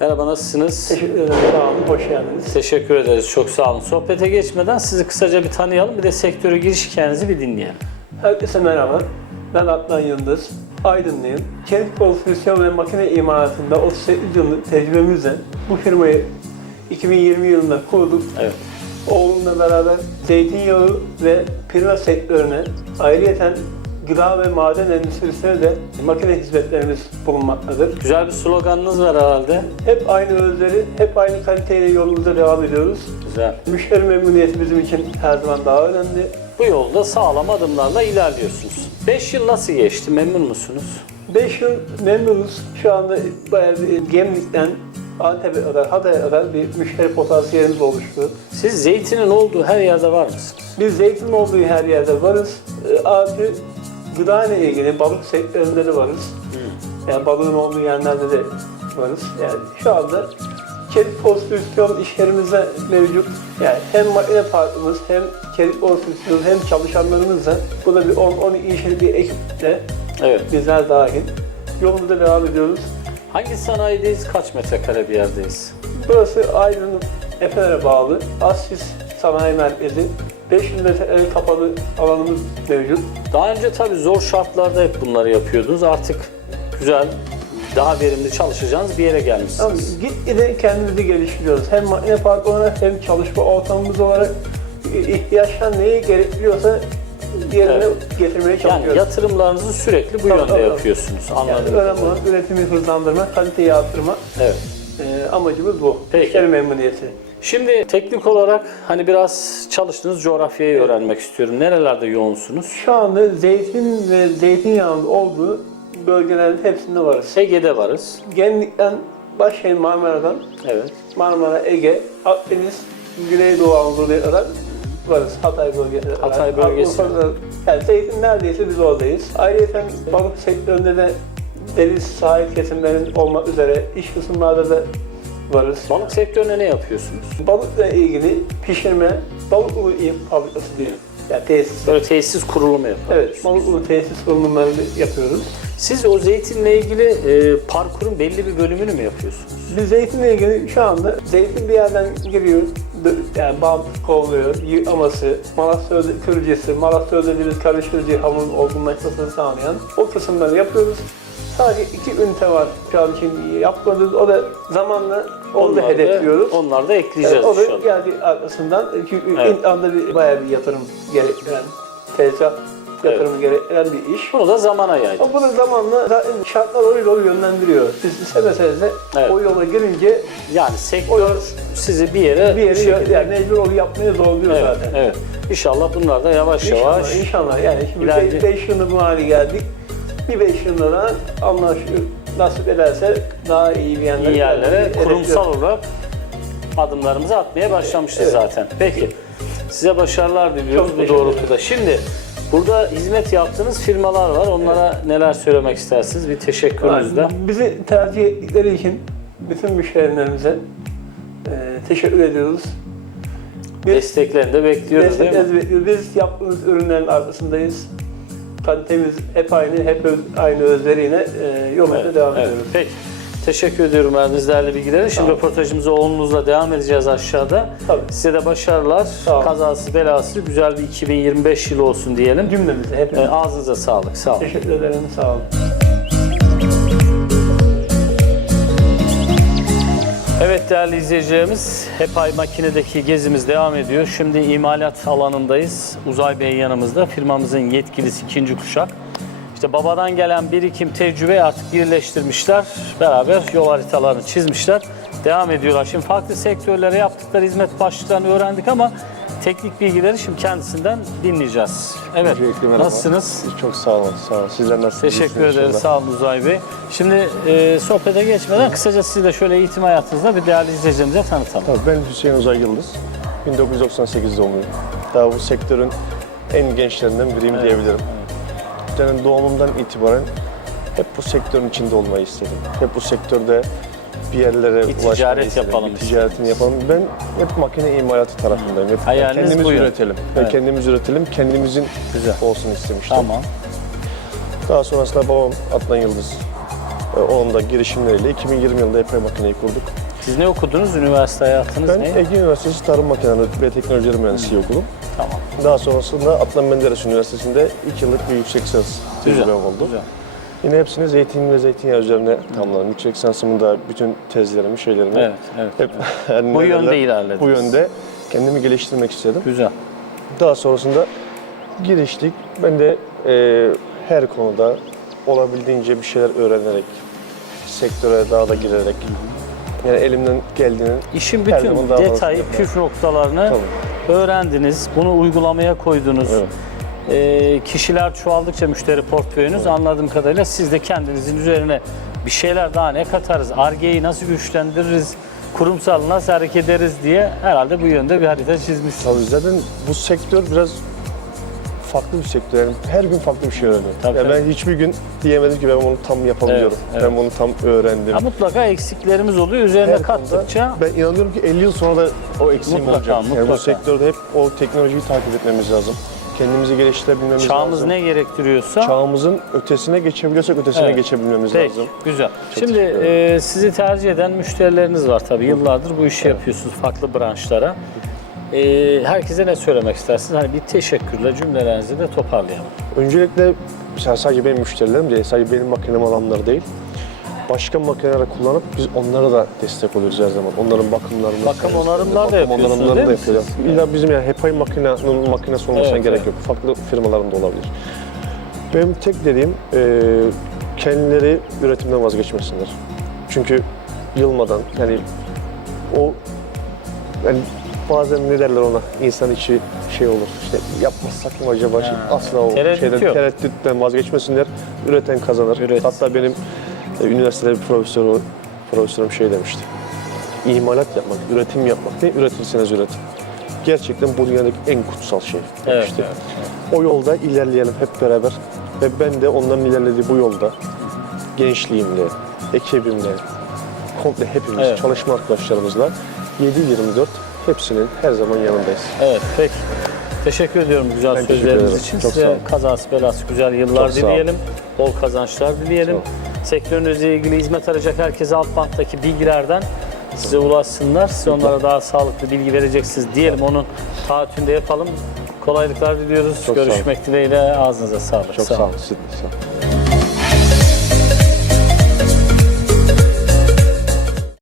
Merhaba nasılsınız? Teşekkür ederim. Sağ olun. Hoş geldiniz. Teşekkür ederiz. Çok sağ olun. Sohbete geçmeden sizi kısaca bir tanıyalım. Bir de sektöre giriş hikayenizi bir dinleyelim. Herkese merhaba. Ben Adnan Yıldız. Aydınlıyım. Çelik konstrüksiyon ve makine imalatında 38 yıllık tecrübemizle bu firmayı 2020 yılında kurduk. Evet. Oğlumla beraber zeytinyağı ve pirina sektörüne, ayrıyeten gıda ve maden endüstrisine de makine hizmetlerimiz bulunmaktadır. Güzel bir sloganınız var herhalde. Hep aynı özleri, hep aynı kaliteyle yolumuza devam ediyoruz. Güzel. Müşteri memnuniyeti bizim için her zaman daha önemli. Bu yolda sağlam adımlarla ilerliyorsunuz. 5 yıl nasıl geçti? Memnun musunuz? 5 yıl memnunuz. Şu anda bayağı bir Gemlik'ten Antep'e kadar, Hatay'a kadar bir müşteri potansiyelimiz oluştu. Siz zeytinin olduğu her yerde var mısınız? Biz zeytin olduğu her yerde varız. Ee, Artı gıda ile ilgili balık sektöründe de varız. Yani balığın olduğu yerlerde de varız. Yani şu anda çelik konstrüksiyon işlerimizde mevcut. Yani hem makine parkımız hem çelik konstrüksiyon hem çalışanlarımızla bu da bir 10-12 kişilik bir ekiple Evet. bizler dahil yolumuza devam ediyoruz. Hangi sanayideyiz? Kaç metrekare bir yerdeyiz? Burası Aydın Efe'lere bağlı Assis Sanayi Merkezi. 500 metre kapalı alanımız mevcut. Daha önce tabii zor şartlarda hep bunları yapıyordunuz. Artık güzel, daha verimli çalışacağınız bir yere gelmişsiniz. gitgide kendimizi geliştiriyoruz. Hem makine parkı olarak hem çalışma ortamımız olarak ihtiyaçlar neyi gerektiriyorsa yerine Evet. getirmeye Yani çalışıyoruz. yatırımlarınızı sürekli bu Tabii, yönde tabii. yapıyorsunuz. Yani Anladım. önemli olan üretimi hızlandırma, kaliteyi arttırma. Evet. Ee, amacımız bu. Peki. Müşteri memnuniyeti. Şimdi teknik olarak hani biraz çalıştığınız coğrafyayı öğrenmek istiyorum. Nerelerde yoğunsunuz? Şu anda zeytin ve zeytinyağının olduğu bölgelerin hepsinde varız. Ege'de varız. Gemlik'ten başlayın Marmara'dan Evet. Marmara, Ege, Akdeniz, Güneydoğu Anadolu'ya kadar varız. Hatay bölgesine kadar. Hatay bölgesi. Yani zeytin neredeyse biz oradayız. Ayrıca balık sektöründe de deniz sahil kesimlerin olmak üzere iş kısımlarda da varız. Balık sektörüne ne yapıyorsunuz? Balıkla ilgili pişirme, balık ulu fabrikası diyor. Yani tesis. Böyle tesis kurulumu yapın. Evet, balık ulu tesis kurulumlarını yapıyoruz. Siz o zeytinle ilgili e, parkurun belli bir bölümünü mü yapıyorsunuz? Biz zeytinle ilgili şu anda zeytin bir yerden giriyor, dö- yani bant kovuluyor, yıkaması, malas sözde kırıcısı, malas sözlediğimiz karıştırıcı hamurun olgunlaşmasını sağlayan o kısımları yapıyoruz. Sadece iki ünite var şu an için yapmadığımız. O da zamanla onu da hedefliyoruz. Onları da ekleyeceğiz Evet, o da geldi arkasından. Çünkü Evet. anda bir, bayağı bir yatırım gerektiren, tesisat yatırımı gerektiren bir iş. Bunu da zamana yaydık. Ama bunu zamanla zaten şartlar o yolu yönlendiriyor. Siz istemeseniz de Evet. o yola girince Yani sektör yol sizi bir yere bir yeri şekilde- yani mecbur onu yapmaya zorluyor Evet, zaten. evet. İnşallah bunlar da yavaş İnşallah, yavaş inşallah. Yani şimdi ileride- 5 yılda bu hale geldik. Bir 5 yılda da Allah şu nasip ederse daha iyi bir yerlere iyi yerlere kurumsal hedefliyoruz. olarak adımlarımızı atmaya başlamışız Evet. zaten. Peki. Size başarılar diliyoruz Çok bu doğrultuda. Şimdi burada hizmet yaptığınız firmalar var. Onlara neler söylemek istersiniz? Bir teşekkürünüz de. Bizi tercih ettikleri için bütün müşterilerimize e, teşekkür ediyoruz. Biz Desteklerini de bekliyoruz değil mi? bekliyoruz. Biz yaptığımız ürünlerin arkasındayız. Kalitemiz hep aynı, hep öz- aynı özleriyle e, yolumuza Evet, devam evet. ediyoruz. Peki. Teşekkür ediyorum verdiğiniz değerli bilgileri. Şimdi Tamam. röportajımıza oğlunuzla devam edeceğiz aşağıda. Tabii. Size de başarılar, Tamam. kazası belası güzel bir 2025 yılı olsun diyelim. Cümlemize hepimize E, Ağzınıza sağlık, sağ olun. teşekkür ederim. Sağ olun. Evet değerli izleyicilerimiz, Hepay makinedeki gezimiz devam ediyor. Şimdi imalat alanındayız. Uzay Bey yanımızda. Firmamızın yetkilisi ikinci kuşak. İşte babadan gelen birikim, tecrübe artık birleştirmişler. Beraber yol haritalarını çizmişler. Devam ediyorlar. Şimdi farklı sektörlere yaptıkları hizmet başlıklarını öğrendik ama teknik bilgileri şimdi kendisinden dinleyeceğiz. Evet, Öncelikle merhaba. nasılsınız? Çok sağ olun, sağ olun. Sizler nasılsınız? Teşekkür İyisiniz inşallah. Sağ olun Uzay Bey. Şimdi e, sohbete geçmeden kısaca sizi de şöyle eğitim hayatınızda bir değerli izleyicilerimize tanıtalım. Tabii ben Hüseyin Uzay Yıldız. 1998 doğumluyum. Daha bu sektörün en gençlerinden biriyim diyebilirim. Yani doğumumdan itibaren hep bu sektörün içinde olmayı istedim. Hep bu sektörde bir yerlere Bir ticaret istedim. yapalım Bir ticaretini yapalım. Ben hep makine imalatı tarafındayım. Hep Hayaliniz kendimiz bu yön. üretelim. Evet. Ve kendimiz üretelim, kendimizin Güzel. olsun istemiştim. Tamam. Daha sonrasında babam Adnan Yıldız E, onun da girişimleriyle 2020 yılında epey makineyi kurduk. Siz ne okudunuz? Üniversite hayatınız Ben ne? Ege Üniversitesi Tarım Makineleri ve Teknolojileri Mühendisliği okudum. Tamam. Daha sonrasında Adnan Menderes Üniversitesi'nde 2 yıllık bir yüksek lisans tecrübem oldu. Güzel. Yine hepsini zeytin ve zeytinyağı üzerine tamamladım. Yüksek lisansımın da bütün tezlerimi, şeylerimi Evet, evet. hep her Bu yönde ilerlediniz. Bu yönde kendimi geliştirmek istedim. Güzel. Daha sonrasında giriştik. Ben de e, her konuda olabildiğince bir şeyler öğrenerek, sektöre daha da girerek, yani elimden geldiğinin İşin Her bütün daha detayı, püf noktalarını öğrendiniz. Bunu uygulamaya koydunuz. Evet. Ee, kişiler çoğaldıkça müşteri portföyünüz anladığım kadarıyla siz de kendinizin üzerine bir şeyler daha ne katarız, argeyi nasıl güçlendiririz, kurumsal nasıl hareket ederiz diye herhalde bu yönde bir harita çizmişsiniz. Tabii zaten bu sektör biraz farklı bir sektör. Yani her gün farklı bir şey öğreniyorum. Tabii, Yani ben hiçbir gün diyemedim ki ben bunu tam yapabiliyorum. Evet, Ben bunu tam öğrendim. Ya mutlaka eksiklerimiz oluyor. Üzerine Her konuda kattıkça ben inanıyorum ki 50 yıl sonra da o eksiğim Mutlaka, olacak. Yani bu sektörde hep o teknolojiyi takip etmemiz lazım. Kendimizi geliştirebilmemiz çağımız lazım. ne gerektiriyorsa Çağımızın ötesine geçebiliyorsak ötesine Evet. geçebilmemiz Peki, lazım. güzel. Şimdi teşekkür e, sizi tercih eden müşterileriniz var tabii. Yıllardır bu işi yapıyorsunuz farklı branşlara. E, herkese ne söylemek istersiniz? Hani bir teşekkürle cümlelerinizi de toparlayalım. Öncelikle mesela sadece benim müşterilerim değil, sadece benim makinem alanları değil. Başka makineleri kullanıp biz onlara da destek oluyoruz her zaman. Onların bakımlarını. Bakım onarımlar da yapıyorsunuz, onarımlarını değil da mi yapıyoruz. siz? İlla bizim yani Hepay makinenin makinesi olmasına Evet, gerek evet. yok. Farklı firmaların da olabilir. Benim tek dediğim e, kendileri üretimden vazgeçmesinler. Çünkü yılmadan yani o yani bazen ne derler ona insan içi şey olur işte yapmazsak mı acaba şey, asla o Tereddüt şeyden yok. tereddütten vazgeçmesinler üreten kazanır. Üret. Hatta benim üniversitede bir profesör profesörüm şey demişti. İmalat yapmak, üretim yapmak ne üretirseniz üretin. Gerçekten bu dünyadaki en kutsal şey Evet, demişti. evet. O yolda ilerleyelim hep beraber ve ben de onların ilerlediği bu yolda gençliğimle, ekibimle, komple hepimiz Evet. çalışma arkadaşlarımızla 7-24 hepsinin her zaman yanındayız. Evet, peki. Teşekkür ediyorum güzel Ben sözleriniz için. Çok Size kazası belası güzel yıllar Çok dileyelim. Bol kazançlar dileyelim. Sektörünüzle ilgili hizmet arayacak herkese alt banttaki bilgilerden size ulaşsınlar. Siz onlara daha sağlıklı bilgi vereceksiniz diyelim. Onun taahhütünde yapalım. Kolaylıklar diliyoruz. Çok. Görüşmek dileğiyle. Ağzınıza sağlık. Çok sağ olun. De sağ olun.